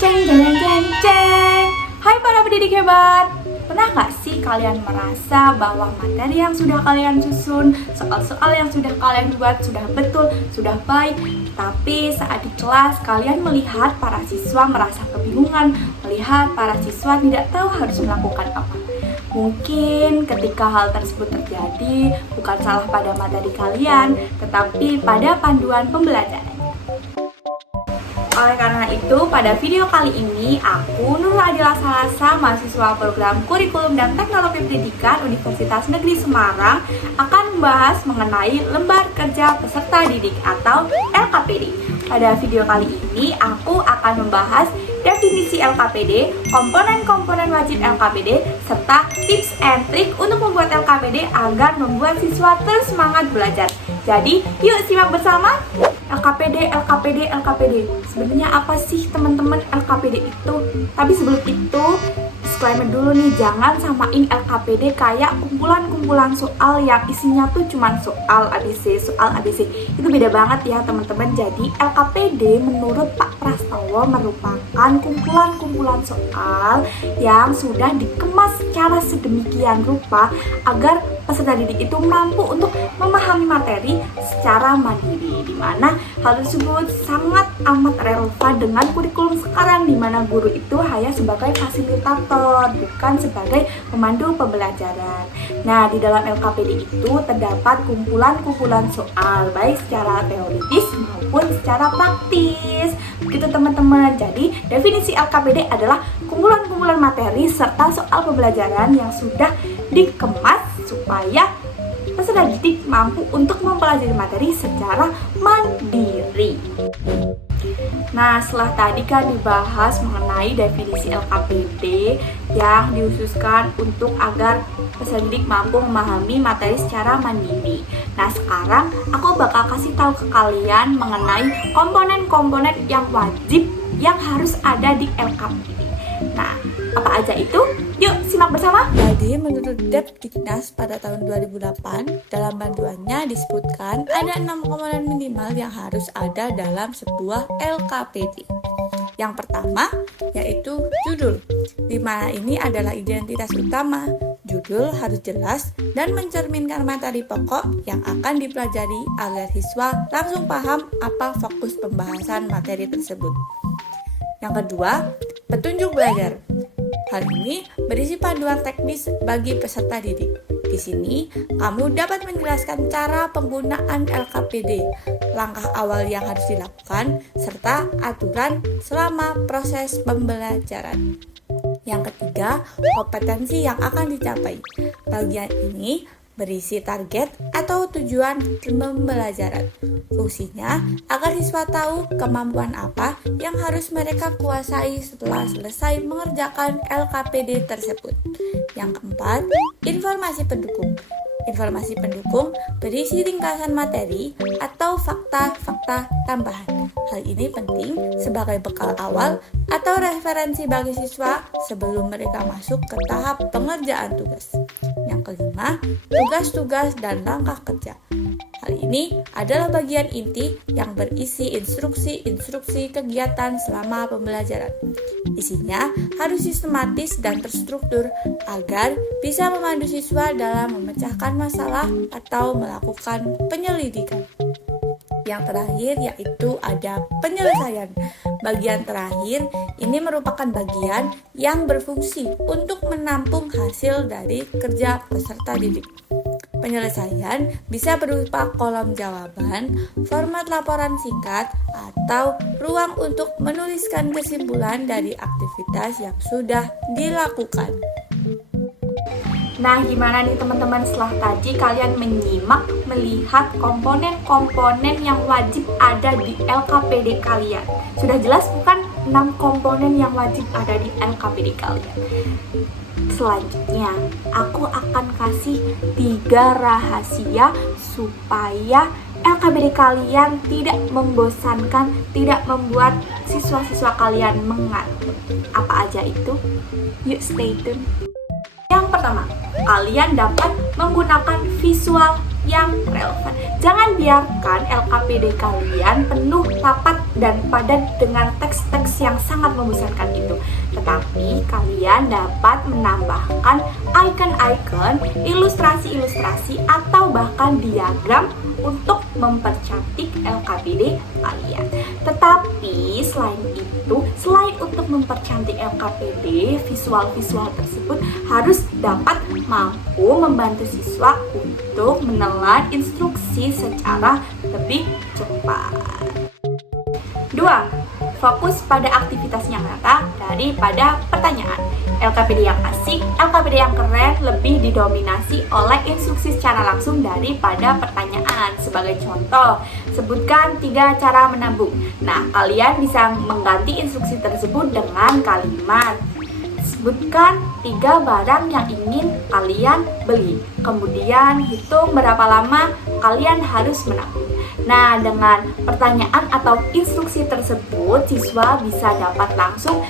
Ceng, ceng, ceng, ceng, ceng. Hai para pendidik hebat. Pernah nggak sih kalian merasa bahwa materi yang sudah kalian susun, soal-soal yang sudah kalian buat sudah betul, sudah baik, tapi saat di kelas kalian melihat para siswa merasa kebingungan, melihat para siswa tidak tahu harus melakukan apa? Mungkin ketika hal tersebut terjadi bukan salah pada materi kalian, tetapi pada panduan pembelajaran. Oleh karena itu, pada video kali ini, aku Nurul Adila Salasa, mahasiswa program Kurikulum dan Teknologi Pendidikan Universitas Negeri Semarang, akan membahas mengenai Lembar Kerja Peserta Didik atau LKPD. Pada video kali ini, aku akan membahas definisi LKPD, komponen-komponen wajib LKPD, serta tips and trik untuk membuat LKPD agar membuat siswa terus semangat belajar. Jadi, yuk simak bersama. LKPD. Sebenarnya apa sih teman-teman LKPD itu? Tapi sebelum itu, disclaimer dulu nih, jangan samain LKPD kayak kumpulan-kumpulan soal yang isinya tuh cuman soal ABC. Itu beda banget ya teman-teman. Jadi LKPD menurut Pak Prastowo merupakan kumpulan-kumpulan soal yang sudah dikemas secara sedemikian rupa agar peserta didik itu mampu untuk memahami materi secara mandiri, di mana hal tersebut sangat amat relevan dengan kurikulum sekarang, di mana guru itu hanya sebagai fasilitator, bukan sebagai pemandu pembelajaran. Nah, di dalam LKPD itu terdapat kumpulan-kumpulan soal, baik secara teoritis maupun secara praktis. Begitu teman-teman. Jadi, definisi LKPD adalah kumpulan-kumpulan materi serta soal pembelajaran yang sudah dikemas supaya peserta didik mampu untuk mempelajari materi secara mandiri. Nah, setelah tadi kan dibahas mengenai definisi LKPD yang dihususkan untuk agar peserta didik mampu memahami materi secara mandiri. Nah, sekarang aku bakal kasih tahu ke kalian mengenai komponen-komponen yang wajib yang harus ada di LKPD. Nah, apa aja itu? Yuk, simak bersama. Jadi, menurut Depdiknas pada tahun 2008, dalam panduannya disebutkan ada 6 komponen minimal yang harus ada dalam sebuah LKPD. Yang pertama, yaitu judul, di mana ini adalah identitas utama. Judul harus jelas dan mencerminkan materi pokok yang akan dipelajari agar siswa langsung paham apa fokus pembahasan materi tersebut. Yang kedua, petunjuk belajar. Hal ini berisi panduan teknis bagi peserta didik. Di sini, kamu dapat menjelaskan cara penggunaan LKPD, langkah awal yang harus dilakukan, serta aturan selama proses pembelajaran. Yang ketiga, kompetensi yang akan dicapai. Bagian ini berisi target atau tujuan pembelajaran. Fungsinya agar siswa tahu kemampuan apa yang harus mereka kuasai setelah selesai mengerjakan LKPD tersebut. Yang keempat, informasi pendukung. Informasi pendukung berisi ringkasan materi atau fakta-fakta tambahan. Hal ini penting sebagai bekal awal atau referensi bagi siswa sebelum mereka masuk ke tahap pengerjaan tugas. Yang kelima, tugas-tugas dan langkah kerja. Hal ini adalah bagian inti yang berisi instruksi-instruksi kegiatan selama pembelajaran. Isinya harus sistematis dan terstruktur agar bisa memandu siswa dalam memecahkan masalah atau melakukan penyelidikan. Yang terakhir yaitu ada penyelesaian. Bagian terakhir ini merupakan bagian yang berfungsi untuk menampung hasil dari kerja peserta didik. Penyelesaian bisa berupa kolom jawaban, format laporan singkat, atau ruang untuk menuliskan kesimpulan dari aktivitas yang sudah dilakukan. Nah, gimana nih teman-teman setelah tadi kalian menyimak, melihat komponen-komponen yang wajib ada di LKPD kalian? Sudah jelas bukan 6 komponen yang wajib ada di LKPD kalian? Selanjutnya, aku akan kasih 3 rahasia supaya LKPD kalian tidak membosankan, tidak membuat siswa-siswa kalian mengantuk. Apa aja itu? Yuk stay tune. Yang pertama, kalian dapat menggunakan visual yang relevan. Jangan biarkan LKPD kalian penuh rapat dan padat dengan teks-teks yang sangat membosankan itu. Tetapi kalian dapat menambahkan icon-icon, ilustrasi-ilustrasi, atau bahkan diagram untuk mempercantik LKPD kalian. Tetapi selain untuk mempercantik LKPD, visual-visual tersebut harus dapat mampu membantu siswa untuk menelan instruksi secara lebih cepat. 2. Fokus pada aktivitas yang nyata daripada pertanyaan. LKPD yang asik, LKPD yang keren lebih didominasi oleh instruksi secara langsung daripada pertanyaan. Sebagai contoh, sebutkan 3 cara menabung. Nah, kalian bisa mengganti instruksi tersebut dengan kalimat: sebutkan 3 barang yang ingin kalian beli. Kemudian hitung berapa lama kalian harus menabung. Nah, dengan pertanyaan atau instruksi tersebut, siswa bisa dapat langsung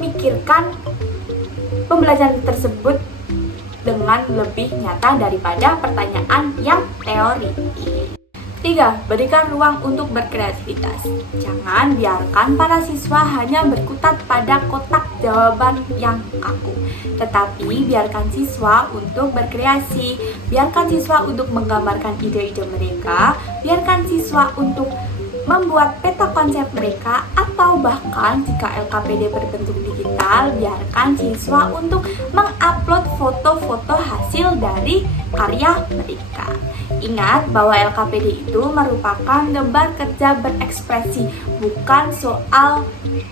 memikirkan pembelajaran tersebut dengan lebih nyata daripada pertanyaan yang teori. 3. Berikan ruang untuk berkreativitas. Jangan biarkan para siswa hanya berkutat pada kotak jawaban yang kaku, tetapi biarkan siswa untuk berkreasi, biarkan siswa untuk menggambarkan ide-ide mereka, biarkan siswa untuk membuat peta konsep mereka, atau bahkan jika LKPD berbentuk digital, biarkan siswa untuk mengupload foto-foto hasil dari karya mereka. Ingat bahwa LKPD itu merupakan gambar kerja berekspresi, bukan soal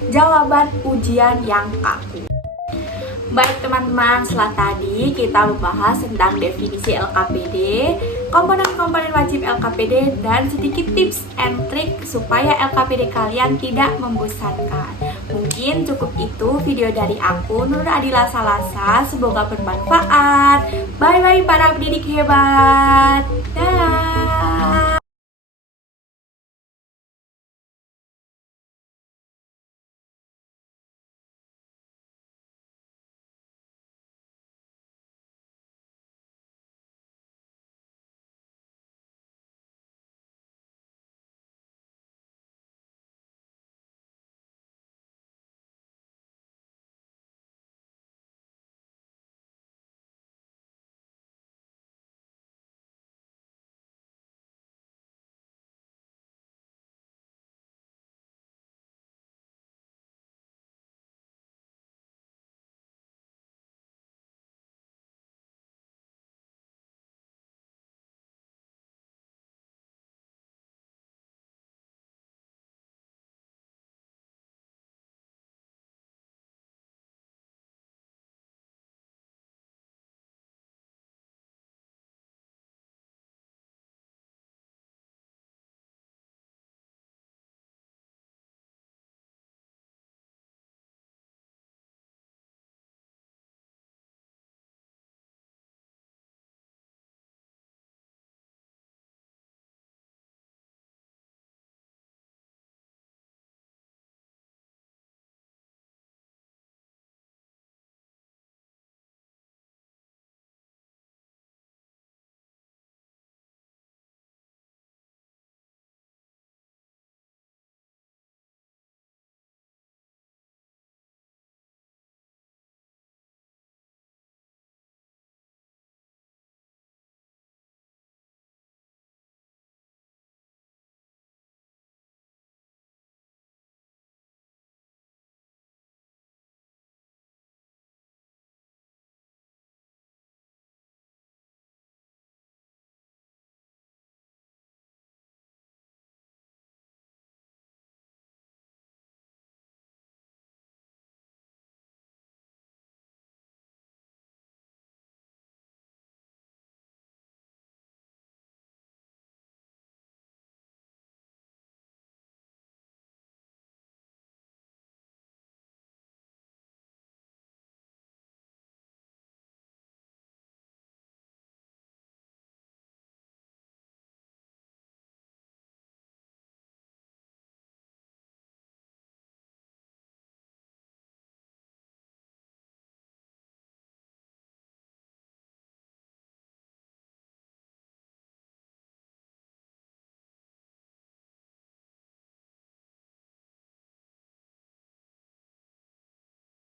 jawaban ujian yang kaku. Baik teman-teman, setelah tadi kita membahas tentang definisi LKPD, komponen-komponen wajib LKPD, dan sedikit tips and trik supaya LKPD kalian tidak membosankan. Mungkin cukup itu video dari aku, Nur Adila Salasa. Semoga bermanfaat. Bye-bye para pendidik hebat. Dah.